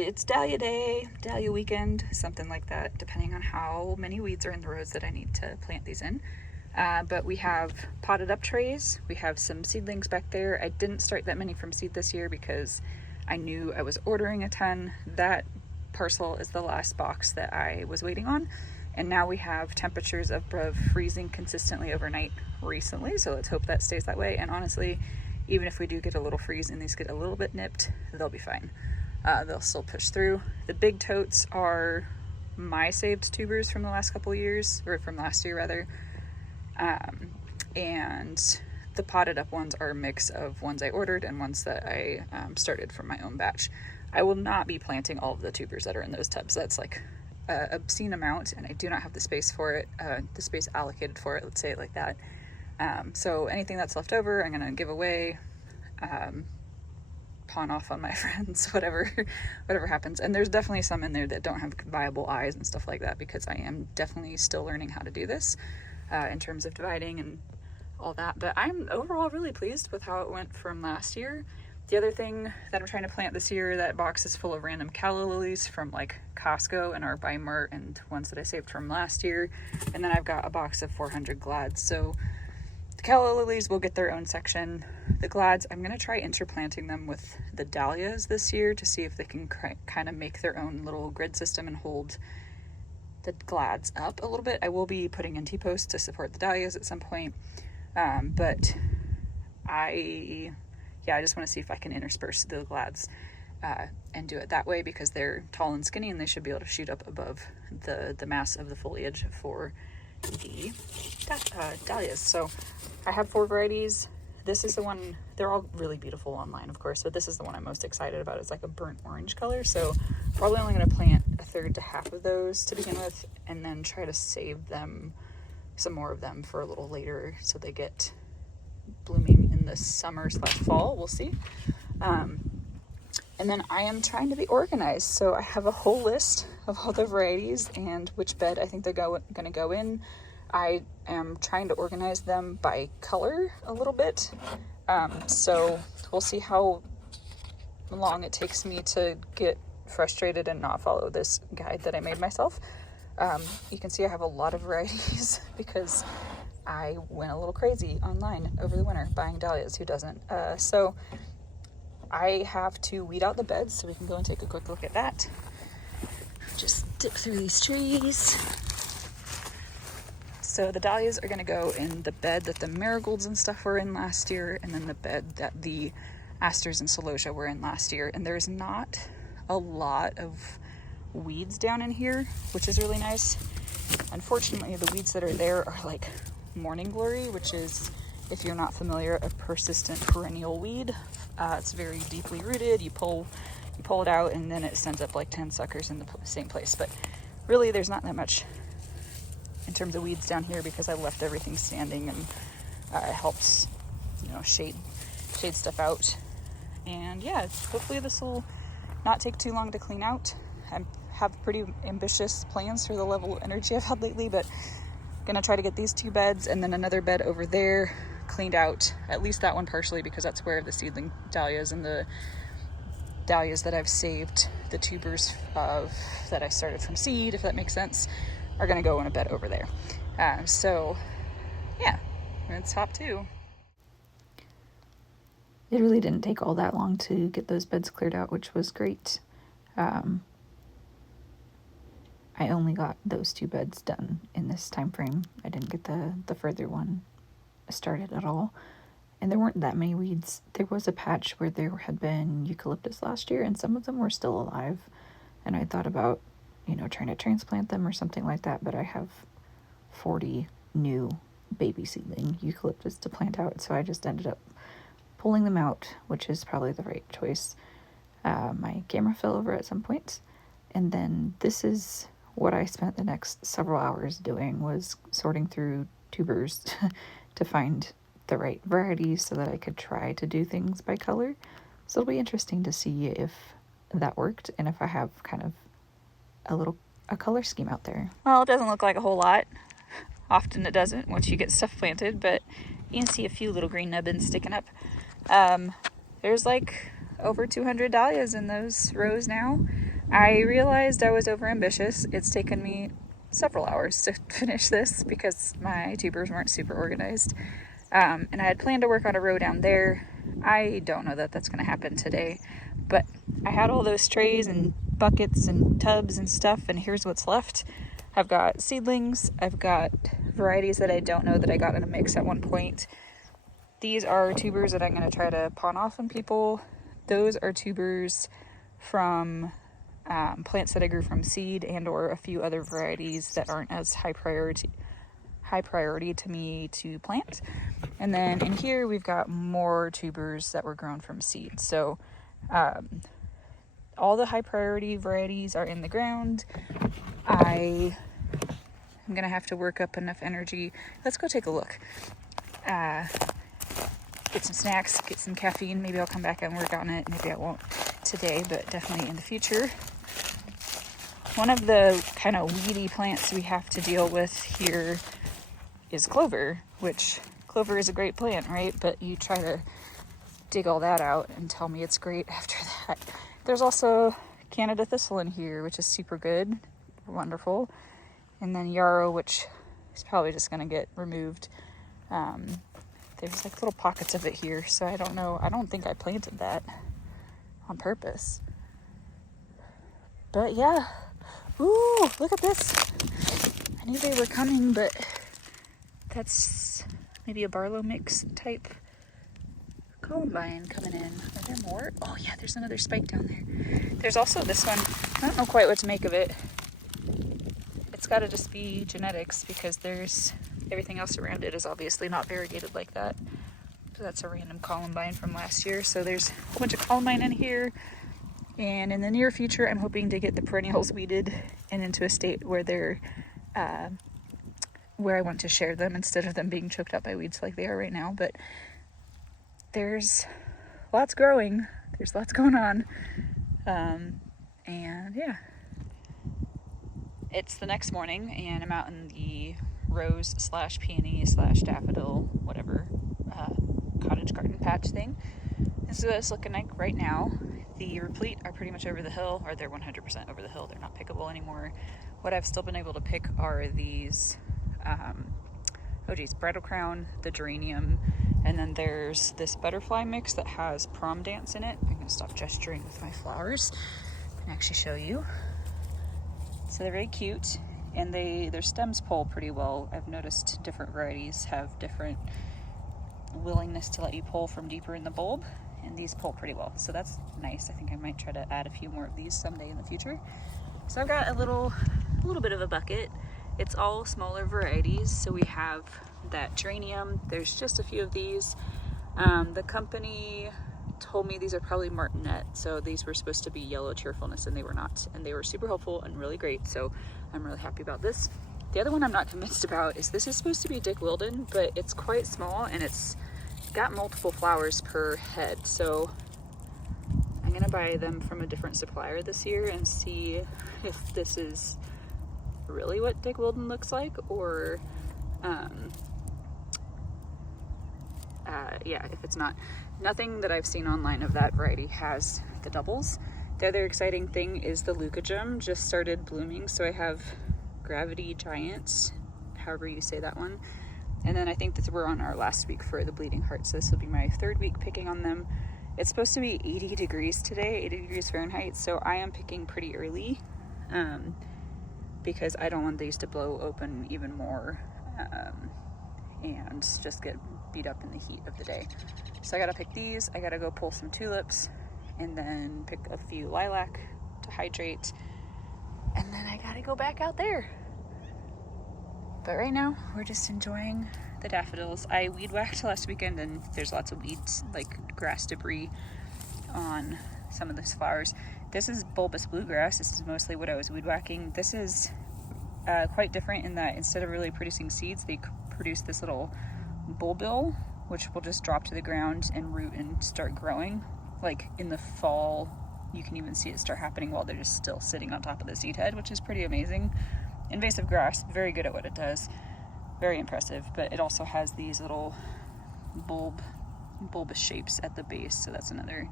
it's dahlia day, dahlia weekend, something like that, depending on how many weeds are in the rows that I need to plant these in. But we have potted up trays. We have some seedlings back there. I didn't start that many from seed this year because I knew I was ordering a ton. That parcel is the last box that I was waiting on. And now we have temperatures above freezing consistently overnight recently. So let's hope that stays that way. And honestly, even if we do get a little freeze and these get a little bit nipped, they'll be fine. They'll still push through. The big totes are my saved tubers from the last couple of years, or from last year rather. And the potted up ones are a mix of ones I ordered and ones that I started from my own batch. I will not be planting all of the tubers that are in those tubs. That's like an obscene amount, and I do not have the space for it, the space allocated for it, let's say it like that. So anything that's left over, I'm going to give away, pawn off on my friends, whatever happens. And there's definitely some in there that don't have viable eyes and stuff like that, because I am definitely still learning how to do this in terms of dividing and all that. But I'm overall really pleased with how it went from last year. The other thing that I'm trying to plant this year, that box is full of random calla lilies from like Costco and our By Mart, and ones that I saved from last year. And then I've got a box of 400 glads. So the calla lilies will get their own section. The glads, I'm going to try interplanting them with the dahlias this year to see if they can kind of make their own little grid system and hold the glads up a little bit. I will be putting in T-posts to support the dahlias at some point. But I just want to see if I can intersperse the glads and do it that way, because they're tall and skinny and they should be able to shoot up above the mass of the foliage for the dahlias. So I have 4 varieties. This is the one, they're all really beautiful online, of course, but this is the one I'm most excited about. It's like a burnt orange color. So probably only going to plant a third to half of those to begin with, and then try to save them, some more of them, for a little later so they get blooming in the summer/fall. We'll see. And then I am trying to be organized. So I have a whole list of all the varieties and which bed I think they're going to go in. I am trying to organize them by color a little bit. So we'll see how long it takes me to get frustrated and not follow this guide that I made myself. You can see I have a lot of varieties because I went a little crazy online over the winter buying dahlias. Who doesn't? So I have to weed out the beds, so we can go and take a quick look at that. Just dip through these trees. So the dahlias are going to go in the bed that the marigolds and stuff were in last year, and then the bed that the asters and celosia were in last year. And there's not a lot of weeds down in here, which is really nice. Unfortunately, the weeds that are there are like morning glory, which is, if you're not familiar, a persistent perennial weed. It's very deeply rooted. You pull it out and then it sends up like 10 suckers in the same place. But really there's not that much in terms of weeds down here because I left everything standing, and it helps, shade stuff out. And yeah, hopefully this will not take too long to clean out. I have pretty ambitious plans for the level of energy I've had lately, but gonna try to get these 2 beds and then another bed over there cleaned out, at least that one partially, because that's where the seedling dahlias and the dahlias that I've saved the tubers of that I started from seed, if that makes sense, are gonna go in a bed over there. So yeah, it's top 2. It really didn't take all that long to get those beds cleared out, which was great. I only got those 2 beds done in this time frame. I didn't get the further one started at all. And there weren't that many weeds. There was a patch where there had been eucalyptus last year, and some of them were still alive. And I thought about, trying to transplant them or something like that, but I have 40 new baby seedling eucalyptus to plant out, so I just ended up pulling them out, which is probably the right choice. My camera fell over at some point, and then this is what I spent the next several hours doing, was sorting through tubers to find the right varieties so that I could try to do things by color. So it'll be interesting to see if that worked and if I have kind of a color scheme out there. Well, it doesn't look like a whole lot. Often it doesn't once you get stuff planted, but you can see a few little green nubbins sticking up. There's like over 200 dahlias in those rows now. I realized I was overambitious. It's taken me several hours to finish this because my tubers weren't super organized. And I had planned to work on a row down there. I don't know that that's going to happen today, but I had all those trays and buckets and tubs and stuff, and here's what's left. I've got seedlings, I've got varieties that I don't know that I got in a mix at one point. These are tubers that I'm going to try to pawn off on people. Those are tubers from plants that I grew from seed and or a few other varieties that aren't as high priority to me to plant. And then in here we've got more tubers that were grown from seed. So all the high priority varieties are in the ground. I am gonna have to work up enough energy. Let's go take a look. Get some snacks, get some caffeine. Maybe I'll come back and work on it. Maybe I won't today, but definitely in the future. One of the kind of weedy plants we have to deal with here is clover, which clover is a great plant, right? But you try to dig all that out and tell me it's great after that. There's also Canada thistle in here, which is super good, wonderful. And then yarrow, which is probably just going to get removed. There's like little pockets of it here, so I don't know. I don't think I planted that on purpose. But yeah. Ooh, look at this. I knew they were coming, but that's maybe a Barlow mix type columbine coming in. Are there more? Oh yeah, there's another spike down there. There's also this one. I don't know quite what to make of it. It's got to just be genetics because there's everything else around it is obviously not variegated like that. So that's a random columbine from last year. So there's a whole bunch of columbine in here. And in the near future, I'm hoping to get the perennials weeded and into a state where they're where I want to share them instead of them being choked out by weeds like they are right now. But there's lots growing. There's lots going on. And yeah. It's the next morning and I'm out in the rose / peony / daffodil, whatever, cottage garden patch thing. This is what it's looking like right now. The replete are pretty much over the hill, or they're 100% over the hill. They're not pickable anymore. What I've still been able to pick are these, bridal crown, the geranium, and then there's this butterfly mix that has prom dance in it. I'm going to stop gesturing with my flowers and actually show you. So they're very cute, and their stems pull pretty well. I've noticed different varieties have different willingness to let you pull from deeper in the bulb, and these pull pretty well. So that's nice. I think I might try to add a few more of these someday in the future. So I've got a little bit of a bucket. It's all smaller varieties. So we have that geranium. There's just a few of these. The company told me these are probably martinet, so these were supposed to be yellow cheerfulness, and they were not, and they were super helpful and really great, so I'm really happy about this. The other one I'm not convinced about is this is supposed to be Dick Wilden, but it's quite small and it's got multiple flowers per head, so I'm gonna buy them from a different supplier this year and see if this is really what Dick Wilden looks like, or if it's not. Nothing that I've seen online of that variety has the doubles. The other exciting thing is the leucojum just started blooming, so I have Gravity Giant, however you say that one. And then I think that we're on our last week for the Bleeding Heart, so this will be my third week picking on them. It's supposed to be 80 degrees today, 80 degrees Fahrenheit, so I am picking pretty early because I don't want these to blow open even more and just get beat up in the heat of the day. So I gotta pick these, I gotta go pull some tulips, and then pick a few lilac to hydrate, and then I gotta go back out there. But right now, we're just enjoying the daffodils. I weed whacked last weekend, and there's lots of weeds, like grass debris on some of those flowers. This is bulbous bluegrass. This is mostly what I was weed whacking. This is quite different in that instead of really producing seeds, they produce this little bulbil, which will just drop to the ground and root and start growing. Like in the fall, you can even see it start happening while they're just still sitting on top of the seed head, which is pretty amazing. Invasive grass, very good at what it does. Very impressive, but it also has these little bulbous shapes at the base, so that's another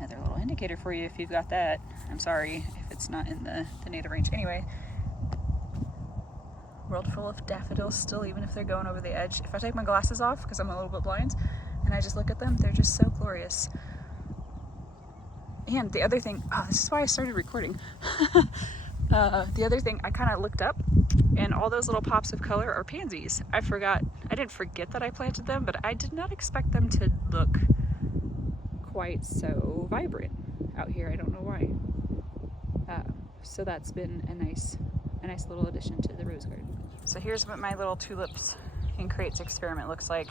Another little indicator for you if you've got that. I'm sorry if it's not in the native range. Anyway, world full of daffodils still, even if they're going over the edge. If I take my glasses off, because I'm a little bit blind, and I just look at them, they're just so glorious. And the other thing, oh, this is why I started recording. The other thing, I kind of looked up, and all those little pops of color are pansies. I didn't forget that I planted them, but I did not expect them to look quite so vibrant out here. I don't know why. So that's been a nice little addition to the rose garden. So here's what my little tulips in crates experiment looks like.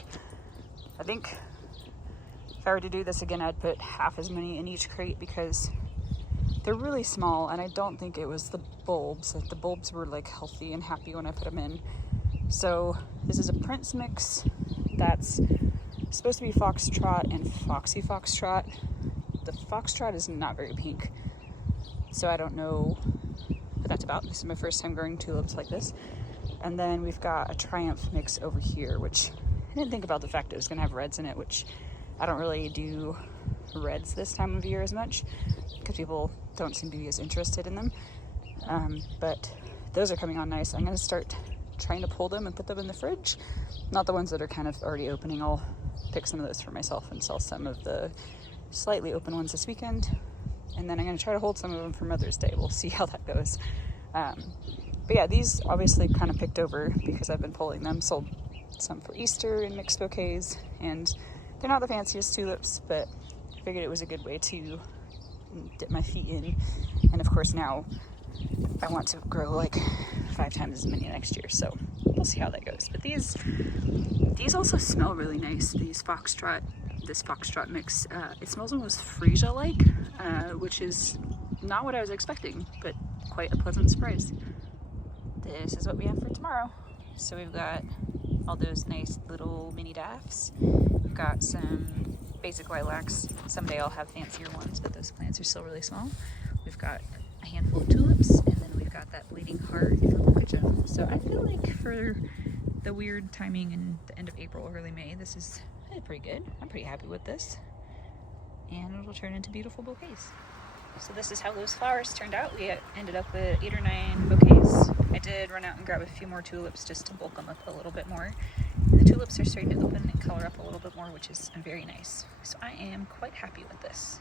I think if I were to do this again, I'd put half as many in each crate because they're really small, and I don't think it was the bulbs. Like, the bulbs were like healthy and happy when I put them in. So this is a Prince mix that's supposed to be foxtrot and foxy foxtrot. The foxtrot is not very pink, so I don't know what that's about. This is my first time growing tulips like this. And then we've got a Triumph mix over here, which I didn't think about the fact it was gonna have reds in it, which I don't really do reds this time of year as much because people don't seem to be as interested in them. But those are coming on nice. I'm gonna start trying to pull them and put them in the fridge. Not the ones that are kind of already opening. I'll pick some of those for myself and sell some of the slightly open ones this weekend. And then I'm gonna try to hold some of them for Mother's Day. We'll see how that goes. But yeah, these obviously kind of picked over because I've been pulling them. Sold some for Easter in mixed bouquets, and they're not the fanciest tulips, but I figured it was a good way to dip my feet in. And of course now I want to grow like 5 times as many next year, so we'll see how that goes. But these also smell really nice. This foxtrot mix, it smells almost freesia-like, which is not what I was expecting, but quite a pleasant surprise. This is what we have for tomorrow. So we've got all those nice little mini daffs. We've got some basic lilacs. Someday I'll have fancier ones, but those plants are still really small. We've got a handful of tulips, and then we've got that bleeding heart for leucojum. So I feel like for the weird timing in the end of April, early May, this is pretty good. I'm pretty happy with this. And it'll turn into beautiful bouquets. So this is how those flowers turned out. We ended up with 8 or 9 bouquets. I did run out and grab a few more tulips just to bulk them up a little bit more. And the tulips are starting to open and color up a little bit more, which is very nice. So I am quite happy with this.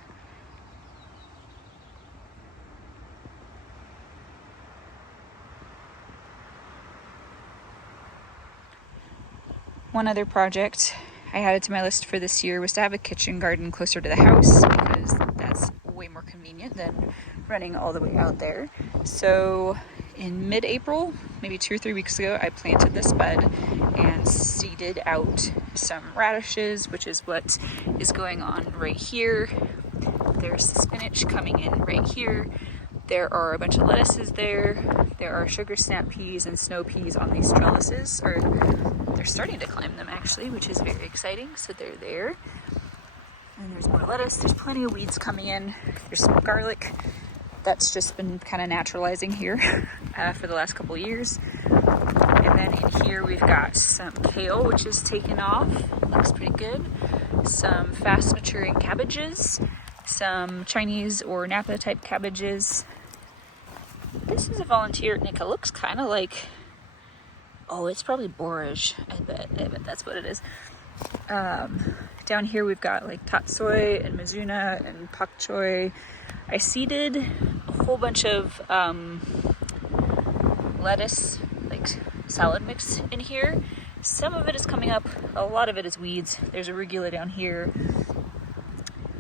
One other project I added to my list for this year was to have a kitchen garden closer to the house, because that's way more convenient than running all the way out there. So in mid-April, maybe 2 or 3 weeks ago, I planted this bed and seeded out some radishes, which is what is going on right here. There's the spinach coming in right here. There are a bunch of lettuces there. There are sugar snap peas and snow peas on these trellises, or they're starting to climb them actually, which is very exciting. So they're there. And there's more lettuce. There's plenty of weeds coming in. There's some garlic that's just been kind of naturalizing here for the last couple of years. And then in here we've got some kale, which is taken off. Looks pretty good. Some fast maturing cabbages. Some Chinese or Napa type cabbages. This is a volunteer Nika. Looks kind of like, oh, it's probably borage. I bet that's what it is. Down here we've got like tatsoi and mizuna and pak choi. I seeded a whole bunch of lettuce, like salad mix in here. Some of it is coming up, a lot of it is weeds. There's arugula down here.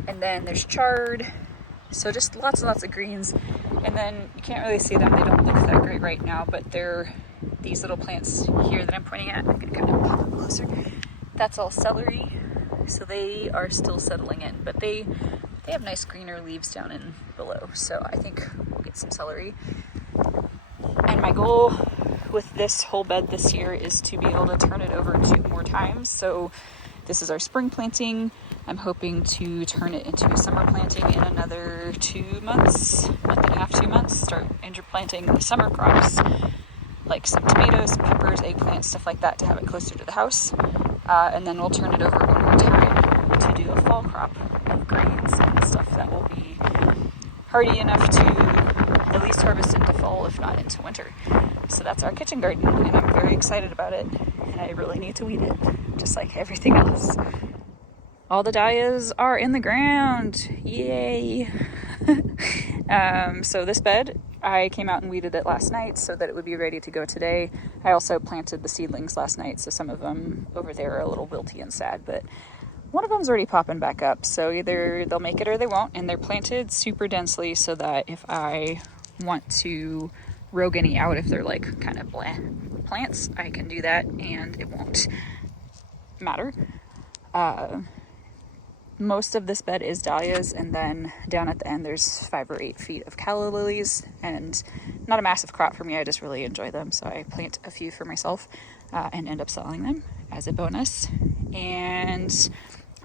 And then there's chard. So just lots and lots of greens. And then you can't really see them, they don't look that great right now, but they're these little plants here that I'm pointing at. I'm gonna kind of pop up closer. That's all celery. So they are still settling in, but they have nice greener leaves down in below. So I think we'll get some celery. And my goal with this whole bed this year is to be able to turn it over 2 more times. So this is our spring planting. I'm hoping to turn it into a summer planting in another 2 months, month and a half, 2 months. Start planting the summer crops, like some tomatoes, some peppers, eggplants, stuff like that, to have it closer to the house. And then we'll turn it over 1 more time to do a fall crop of grains and stuff that will be hardy enough to at least harvest into fall, if not into winter. So that's our kitchen garden, and I'm very excited about it, and I really need to weed it, just like everything else. All the dahlias are in the ground. Yay! So this bed, I came out and weeded it last night so that it would be ready to go today. I also planted the seedlings last night, so some of them over there are a little wilty and sad, but one of them's already popping back up, so either they'll make it or they won't, and they're planted super densely so that if I want to rogue any out, if they're like kind of blah plants, I can do that and it won't matter. Most of this bed is dahlias, and then down at the end there's 5 or 8 feet of calla lilies, and not a massive crop for me. I just really enjoy them, so I plant a few for myself and end up selling them as a bonus. And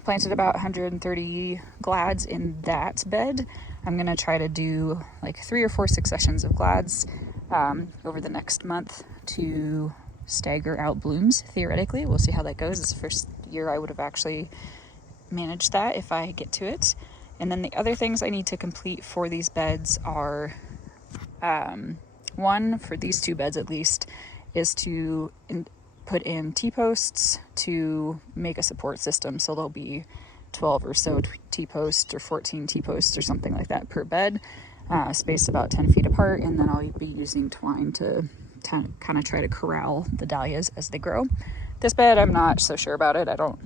planted about 130 glads in that bed. I'm gonna try to do like 3 or 4 successions of glads over the next month to stagger out blooms. Theoretically, we'll see how that goes. It's the first year I would have actually manage that if I get to it. And then the other things I need to complete for these beds are one, for these 2 beds at least, is to put in T-posts to make a support system. So there'll be 12 or so T-posts or 14 T-posts or something like that per bed, spaced about 10 feet apart, and then I'll be using twine to kind of try to corral the dahlias as they grow. This bed, I'm not so sure about it. I don't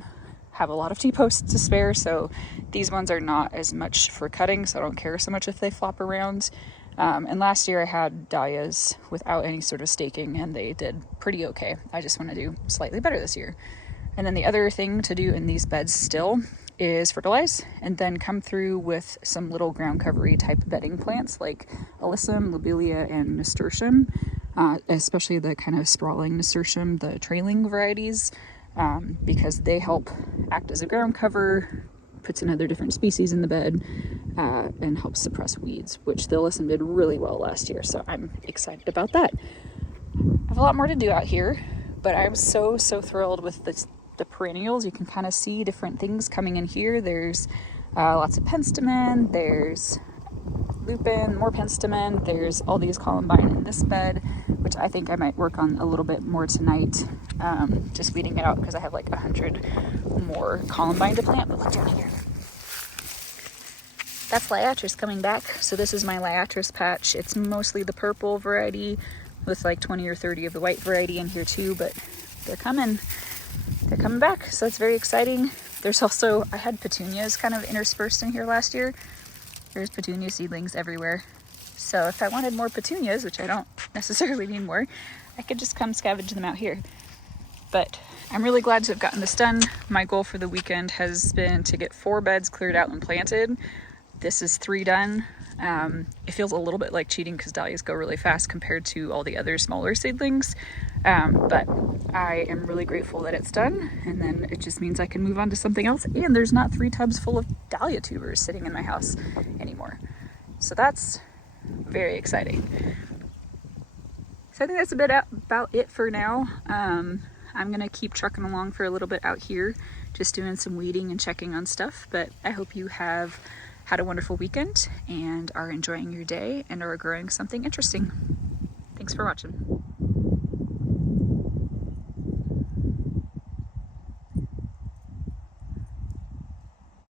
have a lot of T-posts to spare, so these ones are not as much for cutting, so I don't care so much if they flop around. And last year I had dahlias without any sort of staking, and they did pretty okay. I just want to do slightly better this year. And then the other thing to do in these beds still is fertilize, and then come through with some little ground covery type bedding plants like alyssum, lobelia, and nasturtium, especially the kind of sprawling nasturtium, the trailing varieties, because they help act as a ground cover, puts another different species in the bed, and helps suppress weeds, which the alyssum did really well last year, so I'm excited about that. I have a lot more to do out here, but I'm so thrilled with the perennials. You can kind of see different things coming in here. There's lots of penstemon, there's lupin, more penstemon, there's all these columbine in this bed, which I think I might work on a little bit more tonight, just weeding it out because I have like 100 more columbine to plant. But look down here. That's liatris coming back. So this is my liatris patch. It's mostly the purple variety with like 20 or 30 of the white variety in here too, but they're coming back, so that's very exciting. There's also, I had petunias kind of interspersed in here last year. There's petunia seedlings everywhere. So if I wanted more petunias, which I don't necessarily need more, I could just come scavenge them out here. But I'm really glad to have gotten this done. My goal for the weekend has been to get 4 beds cleared out and planted. This is 3 done. It feels a little bit like cheating because dahlias go really fast compared to all the other smaller seedlings. But I am really grateful that it's done, and then it just means I can move on to something else, and there's not 3 tubs full of dahlia tubers sitting in my house anymore. So that's very exciting. So I think that's a bit about it for now. I'm gonna keep trucking along for a little bit out here, just doing some weeding and checking on stuff, but I hope you have had a wonderful weekend and are enjoying your day and are growing something interesting. Thanks for watching.